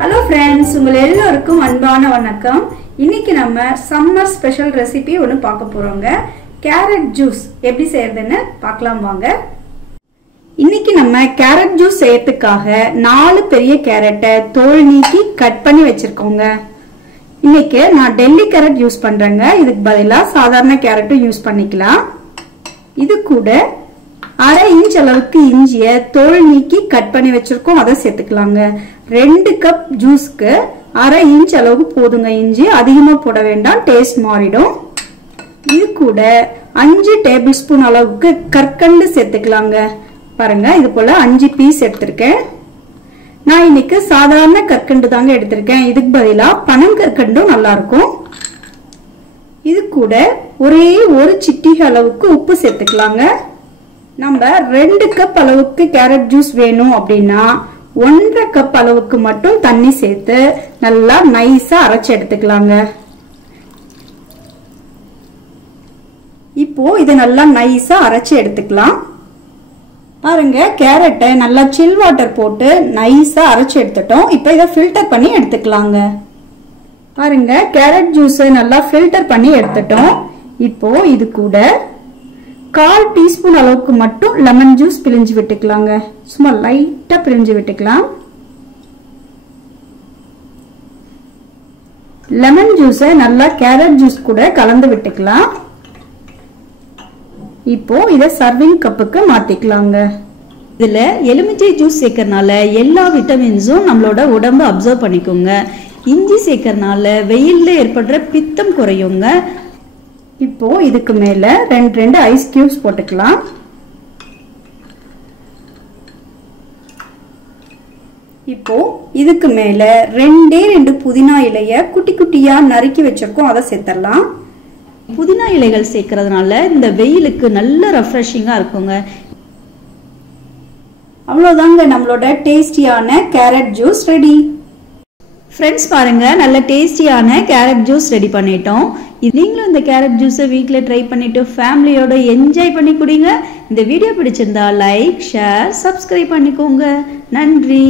Hello friends, உங்கள் எல்லாருக்கும் அன்பான வணக்கம். இன்னைக்கு நம்ம சம்மர் ஸ்பெஷல் ரெசிபி ஒன்னு பார்க்க போறோங்க. கேரட் ஜூஸ் எப்படி செய்யறதுன்னு பார்க்கலாம் வாங்க. இன்னைக்கு நம்ம கேரட் ஜூஸ் செய்யறதுக்காக 4 பெரிய கேரட்டை தோல் நீக்கி கட் பண்ணி வச்சிருக்கோங்க. இன்னைக்கு நான் டெல்லி கேரட் யூஸ் பண்றேங்க. இதுக்கு பதிலா சாதாரண கேரட்டும் யூஸ் பண்ணிக்கலாம். இது கூட 1/2 இன்ச் அளவுக்கு இஞ்சியை தோல் நீக்கி கட் பண்ணி வச்சிருக்கோம், அதை சேர்த்துக்கலாங்க. 2 கப் ஜூஸ்க்கு 1/2 இன்ச் அளவுக்கு போதுங்க. இஞ்சி அதிகமா போட வேண்டாம், டேஸ்ட் மாறிடும். இது கூட 5 டேபிள் ஸ்பூன் அளவுக்கு கற்கண்டு சேர்த்துக்கலாங்க. பாருங்க, இது போல 5 பீஸ் எடுத்திருக்கேன். நான் இன்னைக்கு சாதாரண கற்கண்டு தாங்க எடுத்திருக்கேன். இதுக்கு பதிலா பனங்கற்கண்டும் நல்லா இருக்கும். இது கூட ஒரே ஒரு சிட்டிகை அளவுக்கு உப்பு சேர்த்துக்கலாங்க. நம்ம 2 கப் அளவுக்கு கேரட் ஜூஸ் வேணும் அப்படின்னா 1/2 கப் அளவுக்கு மட்டும் தண்ணி சேர்த்து நல்லா நைஸா அரைச்சு எடுத்துக்கலாங்க. இப்போ இதை நல்லா நைஸா அரைச்சு எடுத்துக்கலாம். பாருங்க, கேரட்டை நல்லா சில் வாட்டர் போட்டு நைஸா அரைச்சு எடுத்துட்டோம். இப்போ இதை ஃபில்டர் பண்ணி எடுத்துக்கலாங்க. பாருங்க, கேரட் ஜூஸ் நல்லா ஃபில்டர் பண்ணி எடுத்துட்டோம். இப்போ இது கூட 1/4 டீஸ்பூன் அளவுக்கு மட்டும் லெமன் ஜூஸ் பிழிஞ்சு விட்டுக்கலாங்க. சும்மா லைட்டா பிழிஞ்சு விட்டுக்கலாம். லெமன் ஜூஸை நல்லா கேரட் ஜூஸ் கூட கலந்து விட்டுக்கலாம். இப்போ இதை சர்விங் கப்புக்கு மாத்திக்கலாங்க. இதுல எலுமிச்சை ஜூஸ் சேர்க்கறனால எல்லா விட்டமின்ஸும் நம்மளோட உடம்பு அப்சர்வ் பண்ணிக்கோங்க. இஞ்சி சேர்க்கறனால வெயில்ல ஏற்படுற பித்தம் குறையுங்க. இப்போ இதுக்கு மேல 2 ஐஸ் கியூப்ஸ் போட்டுக்கலாம். இப்போ இதுக்கு மேல 2 புதினா இலைய குட்டி குட்டியா நறுக்கி வச்சிருக்கோம், அதை சேர்த்தரலாம். புதினா இலைகள் சேர்க்கறதுனால இந்த வெயிலுக்கு நல்ல ரெஃப்ரெஷிங்கா இருக்குங்க. அவ்வளவுதாங்க, நம்மளோட டேஸ்டியான கேரட் ஜூஸ் ரெடி. ஃப்ரெண்ட்ஸ் பாருங்க, நல்ல டேஸ்டியான கேரட் ஜூஸ் ரெடி பண்ணிட்டோம். நீங்களும் இந்த கேரட் ஜூஸை வீட்டில் ட்ரை பண்ணிட்டு ஃபேமிலியோட என்ஜாய் பண்ணி குடிங்க. இந்த வீடியோ பிடிச்சிருந்தா லைக், ஷேர், சப்ஸ்கிரைப் பண்ணிக்கோங்க. நன்றி.